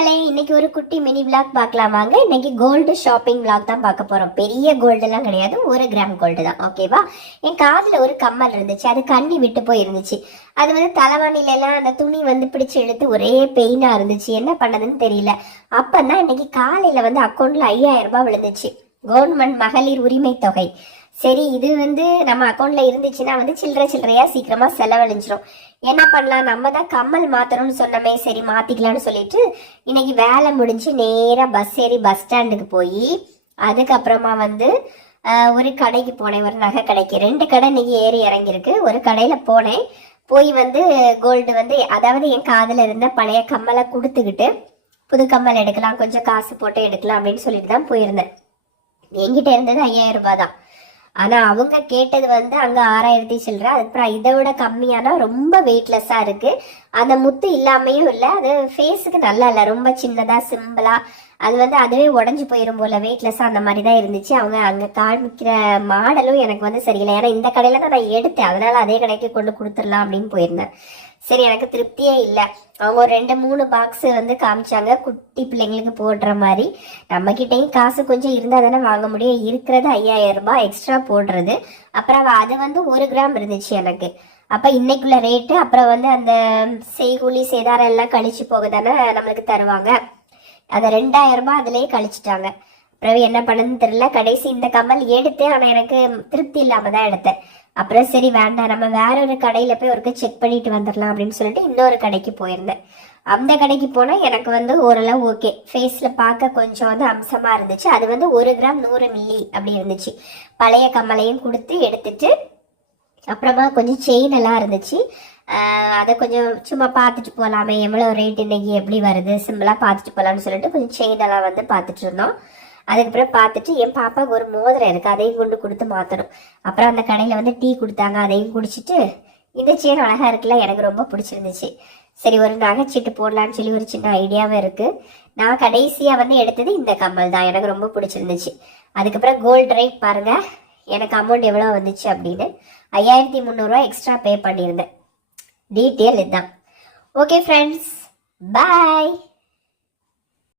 மக்களே, இன்னைக்கு ஒரு குட்டி மினி விளாக் பார்க்கலாம் வாங்க. இன்னைக்கு கோல்டு ஷாப்பிங் விளாக் தான் பார்க்க போறோம். பெரிய கோல்டு எல்லாம் கிடையாது, 1 கிராம் கோல்டு தான். ஓகேவா? என் காதுல ஒரு கம்மல் இருந்துச்சு, அது கண்ணி விட்டு போயிருந்துச்சு. அது தலைவாணில எல்லாம் அந்த துணி பிடிச்சு இழுத்து ஒரே பெயினா இருந்துச்சு. என்ன பண்ணதுன்னு தெரியல. அப்பதான் இன்னைக்கு காலையில அக்கௌண்ட்ல 5000 ரூபாய் விழுந்துச்சு. கவர்மெண்ட் மகளிர் உரிமை தொகை. சரி, இது நம்ம அக்கௌண்ட்ல இருந்துச்சுன்னா சில்லறையா சீக்கிரமா செலவழிஞ்சிரும். என்ன பண்ணலாம், நம்ம தான் கம்மல் மாத்தணும்னு சொன்னமே, சரி மாத்திக்கலாம்னு சொல்லிட்டு இன்னைக்கு வேலை முடிஞ்சு நேரா பஸ் ஏறி பஸ் ஸ்டாண்டுக்கு போய் அதுக்கப்புறமா ஒரு கடைக்கு போனேன். ஒரு நகை கடைக்கு. 2 கடை இன்னைக்கு ஏறி இறங்கியிருக்கு. ஒரு கடையில போனேன். போய் கோல்டு அதாவது என் காதுல இருந்த பழைய கம்மலை கொடுத்துக்கிட்டு புது கம்மல் எடுக்கலாம், கொஞ்சம் காசு போட்டு எடுக்கலாம் அப்படின்னு சொல்லிட்டு தான் போயிருந்தேன். என்கிட்ட இருந்தது 5000 ரூபாய் தான். ஆனா அவங்க கேட்டது அங்க 6000 சில்லற. அதுக்கப்புறம் இதை விட கம்மியானா ரொம்ப வெயிட்லெஸ்ஸா இருக்கு. அந்த முத்து இல்லாமையும் இல்ல, அது ஃபேஸுக்கு நல்லா இல்ல, ரொம்ப சின்னதா சிம்பிளா. அது அதுவே உடஞ்சு போயிரும் போல, வெயிட்லெஸ்ஸா அந்த மாதிரி தான் இருந்துச்சு. அவங்க அங்க காமிக்கிற மாடலும் எனக்கு சரியில்லை. ஏன்னா இந்த கடையில தான் நான் எடுத்தேன், அதனால அதே கடைக்கு கொண்டு கொடுத்துடலாம் அப்படின்னு போயிருந்தேன். சரி, எனக்கு திருப்தியே இல்லை. அவங்க ஒரு 2-3 பாக்ஸ் காமிச்சாங்க, குட்டி பிள்ளைங்களுக்கு போடுற மாதிரி. நம்ம கிட்டையும் காசு கொஞ்சம் இருந்தா தானே வாங்க முடியும். இருக்கிறது 5000 ரூபாய் எக்ஸ்ட்ரா போடுறது. அப்புறம் அது 1 கிராம் இருந்துச்சு எனக்கு. அப்ப இன்னைக்குள்ள ரேட்டு, அப்புறம் அந்த செய்கூலி சேதாரம் எல்லாம் கழிச்சு போக தானே நம்மளுக்கு தருவாங்க. அந்த 2000 ரூபாய் அதுலயே கழிச்சிட்டாங்க. அப்புறம் என்ன பண்ணதுன்னு தெரியல. கடைசி இந்த கம்மல் எடுத்தேன், ஆனா எனக்கு திருப்தி இல்லாம தான் எடுத்தேன். அப்புறம் சரி வேண்டாம், நம்ம வேற ஒரு கடையில போய் ஒருக்க செக் பண்ணிட்டு வந்துடலாம் அப்படின்னு சொல்லிட்டு இன்னொரு கடைக்கு போயிருந்தேன். அந்த கடைக்கு போனா எனக்கு ஓரளவு ஓகே, ஃபேஸ்ல பார்க்க கொஞ்சம் அம்சமா இருந்துச்சு. அது 1 கிராம் 100 மில்லி அப்படி இருந்துச்சு. பழைய கம்மலையும் கொடுத்து எடுத்துட்டு அப்புறமா கொஞ்சம் செயின் எல்லாம் இருந்துச்சு. அதை கொஞ்சம் சும்மா பார்த்துட்டு போகலாமே, எவ்வளோ ரேட் இன்னைக்கு எப்படி வருது, சிம்பிளா பார்த்துட்டு போகலாம்னு சொல்லிட்டு கொஞ்சம் செயின் எல்லாம் பார்த்துட்டு இருந்தோம். அதுக்கப்புறம் பார்த்துட்டு என் பாப்பாவுக்கு ஒரு மோதிரம் இருக்கு, அதையும் கொண்டு கொடுத்து மாற்றணும். அப்புறம் அந்த கடையில் டீ கொடுத்தாங்க, அதையும் குடிச்சிட்டு இந்த செயின் அழகா இருக்குல்ல, எனக்கு ரொம்ப பிடிச்சிருந்துச்சு. சரி, ஒரு நகைச்சீட்டு போடலான்னு சொல்லி ஒரு சின்ன ஐடியாவும் இருக்கு. நான் கடைசியா எடுத்தது இந்த கம்மல் தான், எனக்கு ரொம்ப பிடிச்சிருந்துச்சு. அதுக்கப்புறம் கோல்டு ரேட் பாருங்க, எனக்கு அமௌண்ட் எவ்வளோ வந்துச்சு அப்படின்னு 5300 ரூபாய் எக்ஸ்ட்ரா பே பண்ணியிருந்தேன். டீட்டெயில் இதுதான். ஓகே ஃப்ரெண்ட்ஸ், பாய்.